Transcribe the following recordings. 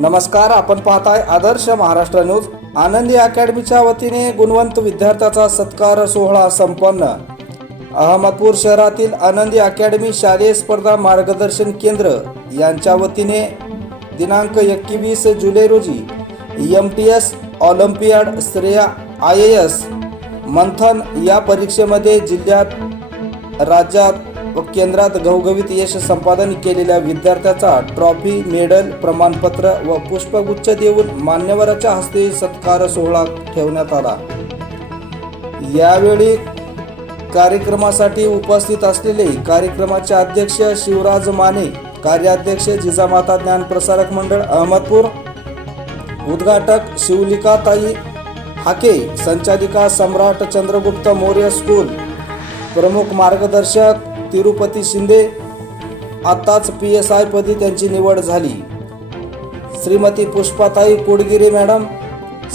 नमस्कार आपण पाहताय आदर्श महाराष्ट्र न्यूज. आनंदी अकॅडमीच्या वतीने गुणवंत विद्यार्थ्याचा सत्कार सोहळा संपन्न. अहमदपूर शहरातील आनंदी अकॅडमी शालेय स्पर्धा मार्गदर्शन केंद्र यांच्या वतीने दिनांक एकवीस जुलै रोजी M T S olympiad Shreya I A S Manthan या परीक्षेमध्ये जिल्ह्यात राज्यात व केंद्रात घवघवीत यश संपादन केलेल्या विद्यार्थ्याचा ट्रॉफी मेडल प्रमाणपत्र व पुष्पगुच्छ देऊन मान्यवराच्या हस्ते सत्कार सोहळा ठेवण्यात आला. यावेळी कार्यक्रमासाठी उपस्थित असलेले कार्यक्रमाचे अध्यक्ष शिवराज माने कार्याध्यक्ष जिजामाता ज्ञान प्रसारक मंडळ अहमदपूर उद्घाटक शिवलिकाताई हाके संचालिका सम्राट चंद्रगुप्त मौर्य स्कूल प्रमुख मार्गदर्शक तिरुपती शिंदे आताच पी एस आय पदी त्यांची निवड झाली. श्रीमती पुष्पाताई कोडगिरे मॅडम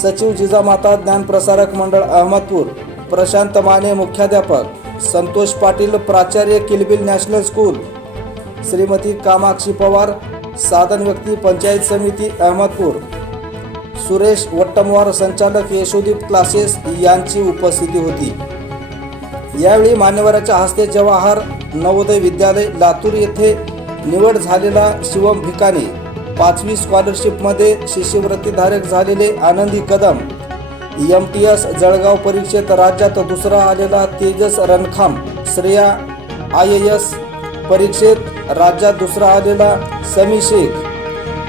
सचिव जिजामाता ज्ञानप्रसारक मंडळ अहमदपूर प्रशांत माने मुख्याध्यापक संतोष पाटील प्राचार्य किलबिल नॅशनल स्कूल श्रीमती कामाक्षी पवार साधन व्यक्ती पंचायत समिती अहमदपूर सुरेश वट्टमवार संचालक यशोदीप क्लासेस यांची उपस्थिती होती. यावेळी मान्यवराच्या हस्ते जवाहर नवोदय विद्यालय लातूर येथे निवड झालेला शिवम भिकाने पाचवी स्कॉलरशिपमध्ये शिष्यवृत्तीधारक झालेले Anandi Kadam. M T S Jalgaon परीक्षेत राज्यात दुसरा आलेला Tejas Rankham Shreya I A S परीक्षेत राज्यात दुसरा आलेला समी शेख.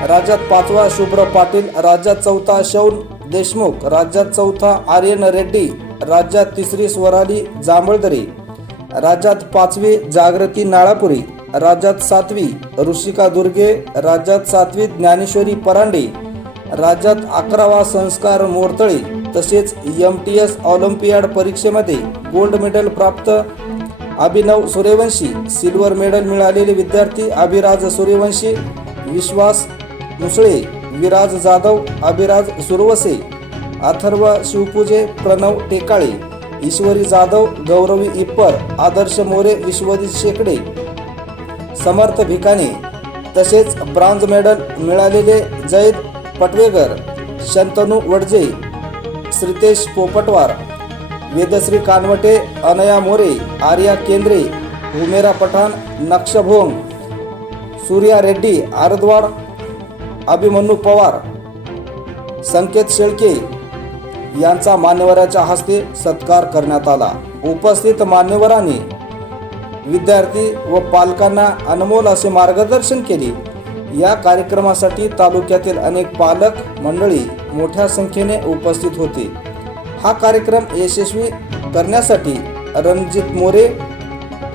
राज्यात पाचवा शुभ्र पाटील राज्यात चौथा शौन देशमुख राज्यात चौथा आर्यन रेड्डी राज्यात तिसरी स्वराली जांभळदरी. राज्यात पाचवी जागृती नाळापुरी राज्यात सातवी ऋषिका दुर्गे राज्यात सातवी ज्ञानेश्वरी परांडे राज्यात अकरावा संस्कार मोरतळे तसेच एम टी एस ऑलिम्पियाड परीक्षेमध्ये गोल्ड मेडल प्राप्त अभिनव सूर्यवंशी सिल्वर मेडल मिळालेले विद्यार्थी अभिराज सूर्यवंशी विश्वास मुसळे विराज जाधव अभिराज सुरवसे अथर्व शिवपूजे प्रणव टेकाळे. ईश्वरी जाधव गौरवी इप्पर आदर्श मोरे विश्वजित शेकडे. समर्थ भिकाणे. तसेच ब्रांज मेडल मिळालेले जैद पटवेगर शंतनू वडजे श्रितेश पोपटवार वेदश्री कानवटे अनया मोरे आर्या केंद्रे हुमेरा पठाण नक्षभोंग सूर्या रेड्डी आरदवाड अभिमन्यू पवार संकेत शेळके यांचा मान्यवराच्या हस्ते सत्कार करण्यात आला. उपस्थित मान्यवरांनी विद्यार्थी व पालकांना अनमोल असे मार्गदर्शन केले. या कार्यक्रमासाठी तालुक्यातील अनेक पालक मंडळी मोठ्या संख्येने उपस्थित होते. हा कार्यक्रम यशस्वी करण्यासाठी रणजित मोरे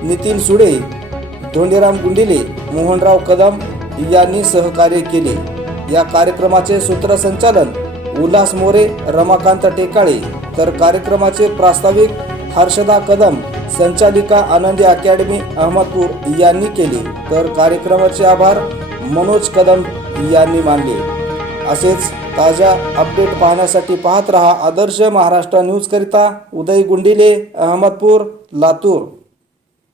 नितीन सुडे धोंडीराम गुंडिले मोहनराव कदम यांनी सहकार्य केले. या कार्यक्रमाचे सूत्रसंचालन उल्हास मोरे रमाकांत टेकाळे. तर कार्यक्रमाचे प्रास्ताविक हर्षदा कदम संचालिका आनंदी अकॅडमी अहमदपूर यांनी केले. तर कार्यक्रमाचे आभार मनोज कदम यांनी मानले. असेच ताज्या अपडेट पाहण्यासाठी पाहत रहा आदर्श महाराष्ट्र न्यूज करिता उदय गुंडिले अहमदपूर लातूर.